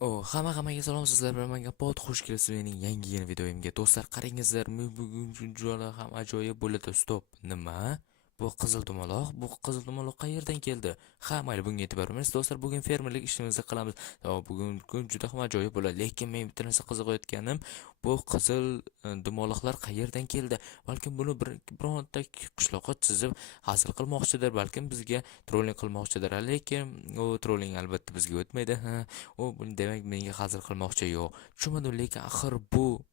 Hammaga salom, sizlar bilan menga pod xush kelibsiz mening yangi videoyimga. Do'stlar, qarangizlar, bugun juda ham ajoyib bo'ladi. Stop. Nima? Bu qizil dumaloq, qayerdan keldi? Mayli, bunga e'tibor beramiz. Do'stlar, bugun fermerlik ishimizni qilamiz. Bugun kun juda ham ajoyib bo'ladi. Lekin men bitta narsa qiziqayotganim, bu qizil dumaloqlar qayerdan keldi? Balkim buni bironta qishloqqa chizib hasil qilmoqchidir, balkim bizga trolling qilmoqchidir. Lekin u trolling albatta bizga o'tmaydi. Demak menga hazil qilmoqchi yo'q. Tushunmadim, lekin axir bu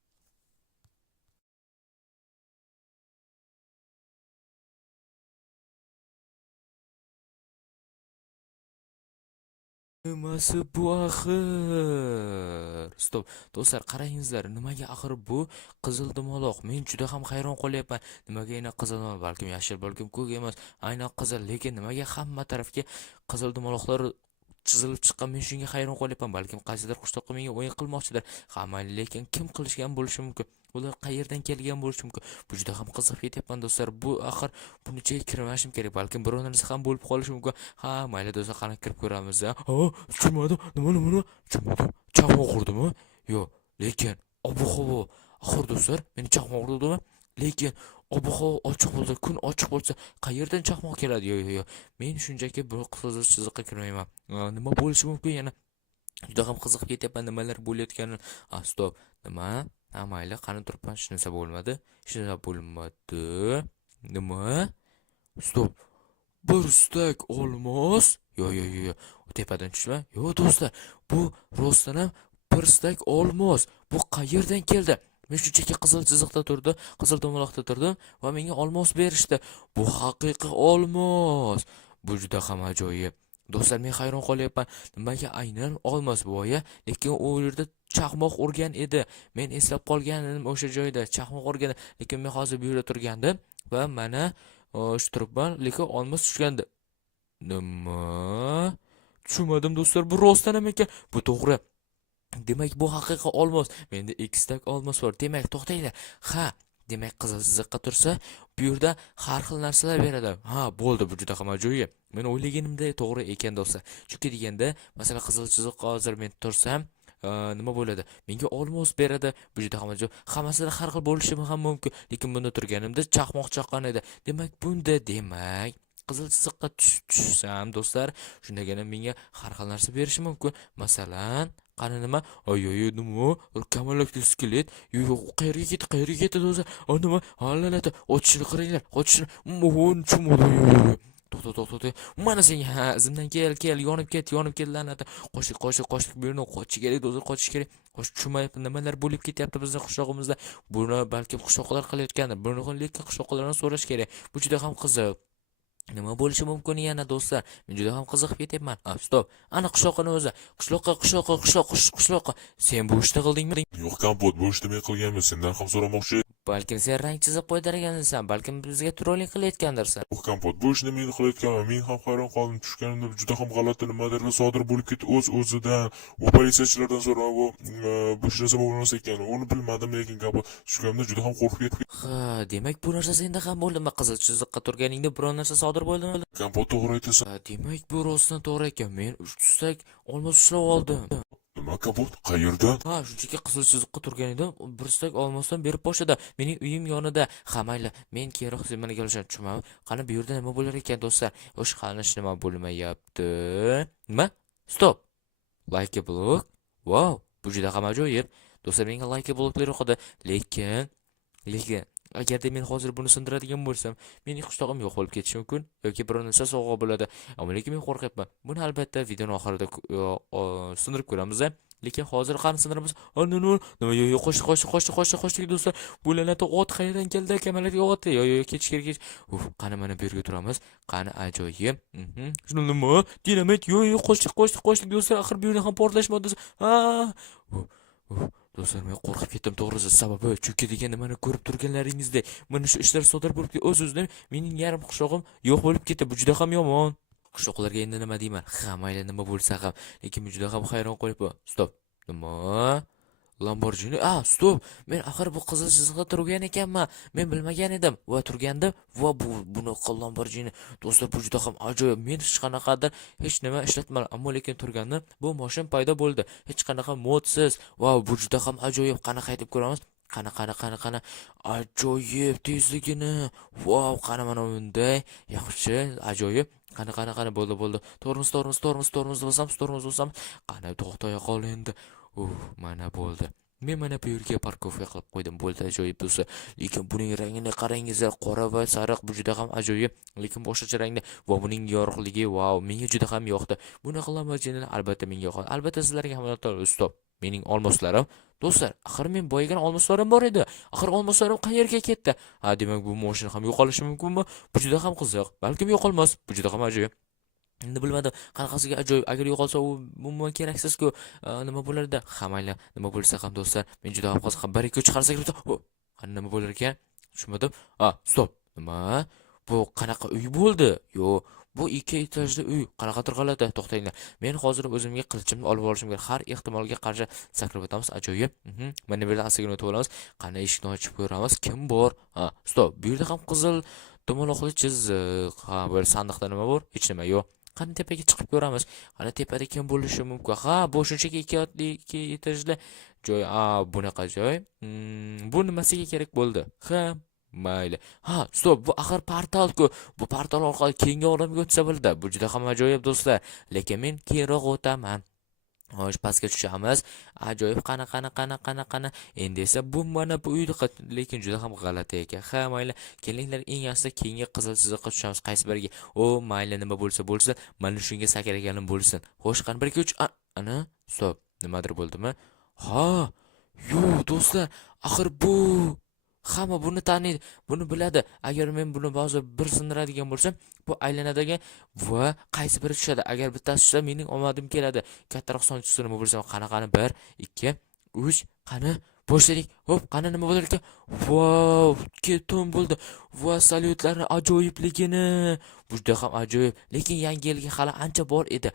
nimasi bu axir? Stop. Do'stlar, qarangizlar, nimaga axir bu qizil dumaloq? Men juda ham hayron qolyapman. Nimaga aynan qizil dumaloq? Balkim yashil, balkim ko'k emas. Aynan qizil, lekin nimaga hamma tarafga qizil dumaloqlar chizilib chiqqan? Men shunga hayron qolyapman. Balkim qaysidir qishloqqa menga o'yin qilmoqchidir. Mayli, lekin kim qilishgan bo'lishi mumkin? Ular qayerdan kelgan bo'lishi mumkin? Bu juda ham qiziqib ketyapman do'stlar. Bu axir buni ichiga kirmashim kerak. Balkim biror narsa ham bo'lib qolishi mumkin. Mayli do'stlar, qani kirib ko'ramiz. Tushunmadim. Nima? Tushunmadim. Chaqmoq urdimi? Yo'q. Lekin ob-havo, axir do'stlar, meni chaqmoq urdimi? Lekin ob-havo ochiq bo'lsa, kun ochiq bo'lsa, qayerdan chaqmoq keladi? Yo'q. Men shunchaki bu qizil chiziqqa kirmayman. Nima bo'lishi mumkin yana? Juda ham qiziqib ketyapman nimalar bo'layotganini. Stop. Nima? Mayli, qani turibman. Hech narsa bo'lmadi. Nima? Stop. Bir stak olmos? Yo'q. Tepadan tushma. Yo'q do'stlar, bu rostdan ham bir stak olmos. Bu qayerdan keldi? Men shunchaki qizil chiziqda turdim, qizil dumaloqda turdim va menga olmos berishdi. Bu haqiqiy olmos. Bu juda ham ajoyib. Do'stlar, men hayron qolyapman. Nimaga aynan olmos bu oya? Lekin u yerda chaqmoq urgan edi. Men eslab qolganim o'sha joyda chaqmoq urgan. Lekin men hozir bu yerda turgandim va mana shu turibman, lekin olmos tushgandi. Nima? Tushunmadim do'stlar, bu rostdan ham ekan. Bu to'g'ri. Demak, bu haqiqiy olmos. Menda ikkita olmos bor. Demak, to'xtanglar. Demak, qizil chiziqqa tursa, bu yerda har xil narsalar beradi. Bo'ldi, bu juda ham ajoyib. Men o'ylaganimday to'g'ri ekan do'stlar. Chunki deganda, masalan, qizil chiziqqa hozir men tursam, nima bo'ladi? Menga olmos beradi. Bu juda ham ajoyib. Hammasida har xil bo'lishi ham mumkin. Lekin bunda turganimda chaqmoq chaqqan edi. Demak, qizil chiziqqa tushsam do'stlar, shundagina menga har xil narsa berishi mumkin. Masalan, qani nima? Nima? Kamalak skelet. Yo'q, qayerga ketdi do'stlar? Nima? Halalata, ochishni qaranglar. Ochishni. To'xta. Mana senga izimdan kel, yonib ket la'nati. Qochdik, bu yerdan qochish kerak do'stlar, qochish kerak. Tushunmayapman, nimalar bo'lib ketyapti bizning qishlog'imizda. Buni balkim qishloqlar qilayotgandir. Buni lekin qishloqlardan so'rash kerak. Bu juda ham qiziq. Nima bo'lishi mumkin yana do'stlar? Men juda ham qiziqib ketyapman. Stop. Ana qishloqni o'zi. Qishloqqa. Sen bu ishni qildingmi? Yo'q, kompot, bu ishni men qilganman. Sendan ham so'ramoqchi. Balkim sen rang chizib qo'ydirgansan, balkim bizga trolling qilayotgandirsan. Yo'q, kompot, bu ishni men qilayotganman. Men ham hayron qoldim. Tushganimda juda ham g'alati nimadir sodir bo'lib ketdi o'zidan. U politsiyachilardan so'rab, bu ish narsa bo'lmas ekan. Uni bilmadim, lekin kompot tushganimda juda ham qo'rqib ketdim. Demak bu narsa senda ham bo'ldimi? Qizil chiziqqa turganingda biror narsa sodir bo'ldimi? Kompot, to'g'ri aytasan. Demak bu rostdan to'g'ri ekan. Men 3 stak olmos ushlab oldim. Nima, kompot? Qayerdan? Shunchaki qizil chiziqqa turgan edim, bir stak olmosdan berib boshida. Mening uyim yonida. Mayli, men keyinroq mana kelishim tushunmadim. Qani bu yerda nima bo'lar ekan do'stlar? Qanish nima bo'lmayapti? Nima? Stop. Like blok. Wow, bu juda ham ajoyib. Do'stlar, menga like bloklar yo'qdi, lekin agarda men hozir buni sindiradigan bo'lsam, mening qishlog'im yo'q bo'lib ketishi mumkin yoki biror narsa sovg'a bo'ladi. Lekin men qo'rqyapman. Buni albatta videoning oxirida sindirib ko'ramiz. Lekin hozir qani sindiramiz? Nima? Yo'q, qochdik do'stlar. Bu la'nati ot qayerdan keldi? Kamalakga ot. Yo'q, ketish kerak. Qani mana bu yerga turamiz. Qani ajoyib. Shuni nima? Dinamit. Yo'q, qochdik do'stlar. Axir bu yerda ham portlash moddasi. Do'stlar, men qo'rqib ketdim to'g'risi. Sababi chunki degan nimani ko'rib turganlaringizdek, mana shu ishlar sodir bo'lib o'z-o'zidan mening yarim qishlog'im yo'q bo'lib ketdi. Bu juda ham yomon. Qishloqlarga endi nima deyman? Mayli, nima bo'lsa ham, lekin men juda ham hayron qolyapman. Stop. Nima? Lamborghini. Stop. Men axir bu qizil chiziqda turgan ekanman. Men bilmagan edim. Va turgandim. Va bunaqa Lamborghini. Do'stlar, bu juda ham ajoyib. Men hech qanaqadir hech nima ishlatmadim, ammo lekin turgandim. Bu mashina paydo bo'ldi. Hech qanaqa modsiz. Va bu juda ham ajoyib. Qana qaytib ko'ramiz. Qana. Ajoyib tezligini. Wow, qana mana bunday. Yaxshi, ajoyib. Qana bo'ldi. Tormoz bosamiz. Qana to'xtay qol endi. Mana bo'ldi. Men mana bu yerga parkovka qilib qo'ydim. Bo'ldi, ajoyib do'stlar. Lekin buning rangini qarangizlar, qora va sariq, bu juda ham ajoyib. Lekin boshqacha rangda va buning yorug'ligi, wow, menga juda ham yoqdi. Bunaqa Lamborghinilar albatta menga yoqadi. Albatta sizlarga ham yoqadi. Stop. Mening olmoslarim. Do'stlar, axir men boyagan olmoslarim bor edi. Axir olmoslarim qayerga ketdi? Demak bu mashina ham yo'qolishi mumkinmi? Bu juda ham qiziq. Balkim yo'qolmas. Bu juda ham ajoyib. Endi bilmadim, qanaqasiga ajoyib. Agar yo'qolsa u umuman keraksiz-ku. Nima bo'lardi? Mayli, nima bo'lsa ham do'stlar, men juda ham qiziqib 1-2 chiqarsak, nima bo'lar ekan? Tushunmadim. Stop. Nima? Bu qanaqa uy bo'ldi? Yo'q, bu 2 etajli uy. Qanaqadir g'alati. To'xtanglar. Men hozir o'zimga qilichimni olib olishim kerak. Har ehtimolga qarshi sakrab o'tamiz. Ajoyib. Mana bu yerda asta-gina o'tib olamiz. Qani eshikni ochib ko'ramiz. Kim bor? Stop. Bu yerda ham qizil dumaloqli chiziq. Bir sandiqda nima bor? Hech nima yo'q. Qani tepaga chiqib ko'ramiz. Qani tepada kim bo'lishi mumkin? Bu shunchaki 2 etajli joy. Bunaqa joy. Bu nimasiga kerak bo'ldi? Mayli. Stop, bu axir portal-ku. Bu portal orqali keyingi olamga o'tsa bo'ldi. Bu juda ham ajoyib do'stlar. Lekin men keyinroq o'taman. Xo'sh, pastga tushamiz. Ajoyib, qana. Endi esa bu mana bu uyda lekin juda ham g'alati ekan. Mayli. Kelinglar, eng asli keyingi qizil chiziqqa tushamiz. Qaysi biriga? Mayli, nima bo'lsa, mana shunga sakraganim bo'lsin. Xo'sh, qani 1 2 3. Ana, stop. Nimadir bo'ldimi? Yo'q, do'stlar, axir bu hamma buni taniydi, buni biladi. Agar men buni ba'zi bir sindiradigan bo'lsam, bu aylanadagi va qaysi biri tushadi. Agar bittasi tushsa, mening omadim keladi. Kattaroq so'ngchisi nima bo'lsa, qani 1 2 3, qani boshladik. Qani nima bo'lar ekan? Wow, ketum bo'ldi. Va salyutlarni ajoyibligini. Bu juda ham ajoyib. Lekin yangi yilga hali ancha bor edi.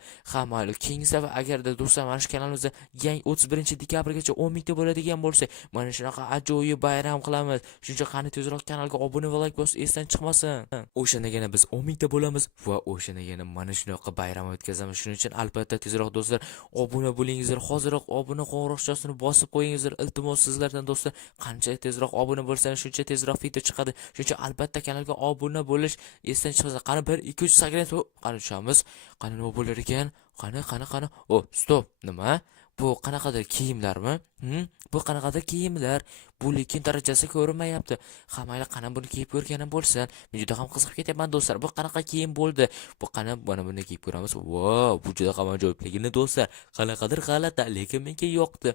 Mayli, keyingi safar agarda do'stlar mana shu kanalimizda yangi 31-dekabrgacha 10 mingta bo'ladigan bo'lsa, mana shunaqa ajoyib bayram qilamiz. Shuncha qani tezroq kanalga obuna va like bosib esdan chiqmasin. O'shandagina biz 10 mingta bo'lamiz va o'shandagina mana shunaqa bayram o'tkazamiz. Shuning uchun albatta tezroq do'stlar obuna bo'lingizlar. Hoziroq obuna qo'ng'iroqchasini bosib qo'yingizlar. Iltimos sizlardan do'stlar, qancha tezroq obuna bo'lsangiz, shuncha tezroq video chiqadi. Shuncha albatta kanalga obuna bo'lish esdan chiqmasa. Qani 1 2 3 sakraymiz. Qani tushamiz. Qani nima bo'lar ekan? Qani. Stop. Nima? Bu qanaqadir kiyimlarmi? Bu qanaqadir kiyimlar? Bu lekin darajasi ko'rinmayapti. Mayli, qani buni kiyib ko'rganim bo'lsin. Men juda ham qiziqib ketyapman do'stlar. Bu qanaqa kiyim bo'ldi? Bu qani mana buni kiyib ko'ramiz. Wow, bu juda ham ajoyibligini do'stlar. Qanaqadir g'alati, lekin menga yoqdi.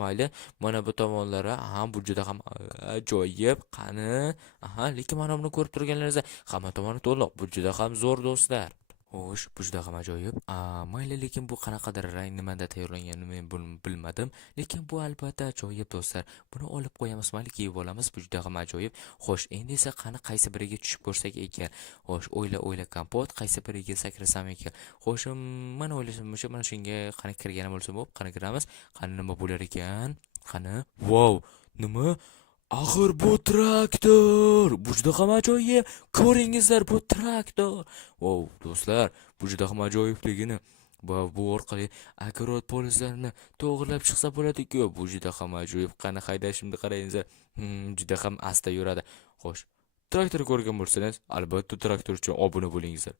Mayli, mana bu tomonlari, bu juda ham ajoyib. Qani, lekin mana buni ko'rib turganlaringizda hamma tomoni to'liq. Bu juda ham zo'r do'stlar. Xo'sh, bu juda ham ajoyib. Mayli, lekin bu qanaqadir rang nimada tayyorlanganini men bilmadim. Lekin bu albatta ajoyib do'stlar. Buni olib qo'yamiz, mayli, kiyib olamiz. Bu juda ham ajoyib. Xo'sh, endi esa qani qaysi biriga tushib ko'rsak ekan. Xo'sh, o'yla kompot, qaysi biriga sakrasam ekan. Xo'sh, mana o'ylashimcha mana shunga qani kirganim bo'lsa bo'p, qani kiramiz. Qani nima bo'lar ekan? Qani? Wow, nima? Axir bu traktor. Bu juda ham ajoyib. Ko'ringizlar, bu traktor. Wow, do'stlar, bu juda ham ajoyibligini. Bu orqali agarot polislarni to'g'rilab chiqsa bo'ladi-ku. Bu juda ham ajoyib. Qani haydashimni qarangizlar. Juda ham asta yuradi. Xo'sh, traktor ko'rgan bo'lsangiz, albatta traktor uchun obuna bo'lingizlar.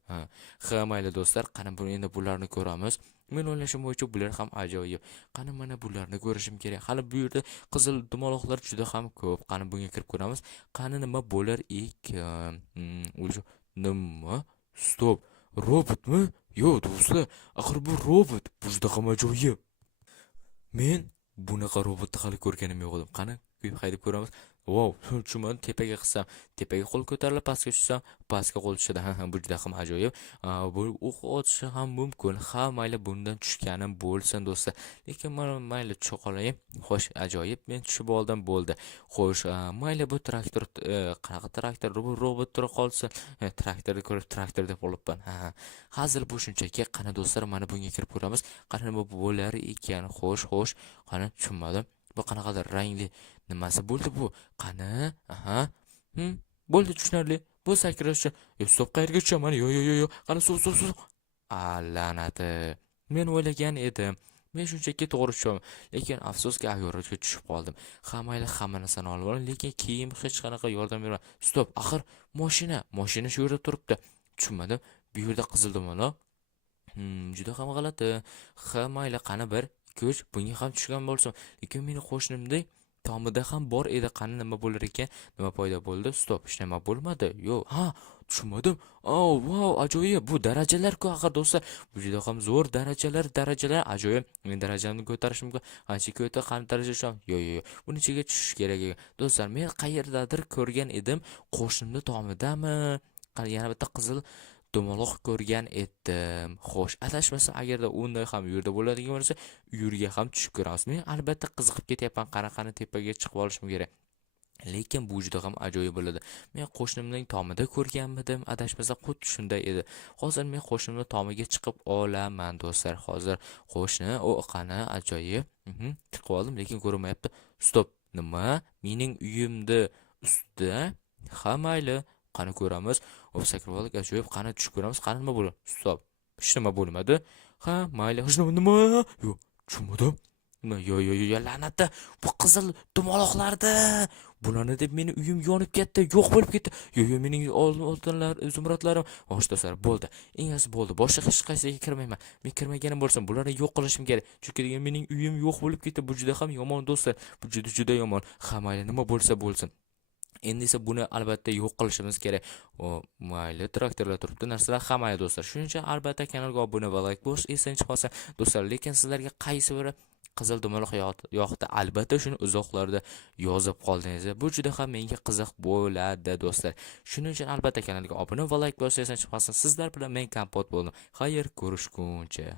Mayli do'stlar, qani endi bularni ko'ramiz. Men o'ylashim bo'yicha bular ham ajoyib. Qani mana bularni ko'rishim kerak. Hali bu yerda qizil dumaloqlar juda ham ko'p. Qani bunga kirib ko'ramiz. Qani nima bo'lar ekan? Nima? Stop. Robotmi? Yo'q do'stlar, axir bu robot. Bu juda ham ajoyib. Men bunaqa robotni hali ko'rganim yo'q edim. Qani haydab ko'ramiz. Wow, tushunmadim. Tepaga qilsam, tepaga qo'l ko'tarilib, pastga tushsam, pastga qo'l tushadi. Bu juda ham ajoyib. Bu o'q otishi ham mumkin. Mayli, bundan tushganim bo'lsin do'stlar. Lekin mayli cho'qolay. Xo'sh, ajoyib. Men tushib oldim, bo'ldi. Xo'sh, mayli, bu traktor, qanaqa traktor? Bu robot tura qolsin. Traktorni ko'rib traktor deb olibman. Hazil bu shunchaki. Qani do'stlar, mana bunga kirib ko'ramiz. Qani nima bo'lar ekan? Xo'sh, qani tushunmadim. Bu qanaqadir rangli nimasi bo'ldi bu? Qani? Aha. Bo'ldi tushunarli. Bu sakrashcha. Stop qayerga tushaman? Yo. Qani suv. La'nati. Men o'ylagan edim. Men shunchaki to'g'ri tushaman. Lekin afsuski ayoratga tushib qoldim. Hamma narsani olib oldim, lekin kiyim hech qanaqa yordam bermadi. Stop, axir mashina shu yerda turibdi. Tushunmadim. Bu yerda qizil dumaloq. Juda ham g'alati. Mayli, qani bir, 2-3 bunga ham tushgan bo'lsam, lekin meni qo'shnimdek tomida ham bor edi. Qani nima bo'lar ekan? Nima paydo bo'ldi? Stop, hech nima bo'lmadi. Yo'q, tushunmadim. Wow, ajoyib. Bu darajalar-ku axir do'stlar. Bu juda ham zo'r darajalar, ajoyib. Men darajamni ko'tarishim mumkin. Ancha ko'ta qani daraja tusham? Yo'q. Buni ichiga tushish kerak ekan. Do'stlar, men qayerdadir ko'rgan edim. Qo'shnimni tomidami? Yana bitta qizil dumaloq ko'rgan edim. Xo'sh, adashmasam agarda unday ham yurda bo'ladigan bo'lsa, uyurga ham tushib ko'ramiz. Men albatta qiziqib ketyapman, qani tepaga chiqib olishim kerak. Lekin bu juda ham ajoyib bo'ladi. Men qo'shnimning tomida ko'rganmidim, adashmasam xuddi shunday edi. Hozir men qo'shnimning tomiga chiqib olaman do'stlar. Hozir qo'shni, qani ajoyib. Chiqib oldim, lekin ko'rinmayapti. Stop. Nima? Mening uyimda ustida? Mayli. Qani ko'ramiz. Sakrollik ajoyib. Qani tushib ko'ramiz. Qani nima bo'ldi? Stop. Hech nima bo'lmadi. Mayli. Hech nima? Yo'q, tushunmadim. Yo, la'natda. Bu qizil dumaloqlarda. Bularni deb meni uyim yonib ketdi, yo'q bo'lib ketdi. Yo, mening oltinlar, zumradlarim. Do'stlar, bo'ldi. Engasi bo'ldi. Boshqa hech qaysiga kirmayman. Men kirmaganim bo'lsam, bularni yo'q qilishim kerak. Chunki degan mening uyim yo'q bo'lib ketdi. Bu juda ham yomon do'stlar. Bu juda yomon. Mayli, nima bo'lsa bo'lsin. Endi esa buni albatta yo'q qilishimiz kerak. Mayli, traktorlar turibdi, narsalar hamma do'stlar. Shuning uchun albatta kanalga obuna va like bo'lish esdan chiqmasa, do'stlar, lekin sizlarga qaysi biri qizil dumaloq yoqdi? Albatta shuni uzoqlarda yozib qoldingiz. Bu juda ham menga qiziq bo'ladi, do'stlar. Shuning uchun albatta kanalga obuna va like bo'lish esdan chiqmasin. Sizlar bilan men Kompot bo'ldim. Xayr, ko'rishguncha.